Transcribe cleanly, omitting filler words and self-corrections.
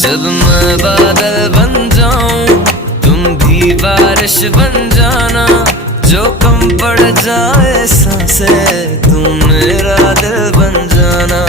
जब मैं बादल बन जाऊं तुम भी बारिश बन जाना, जो कम पड़ जाए सांसें तुम मेरा दिल बन जाना।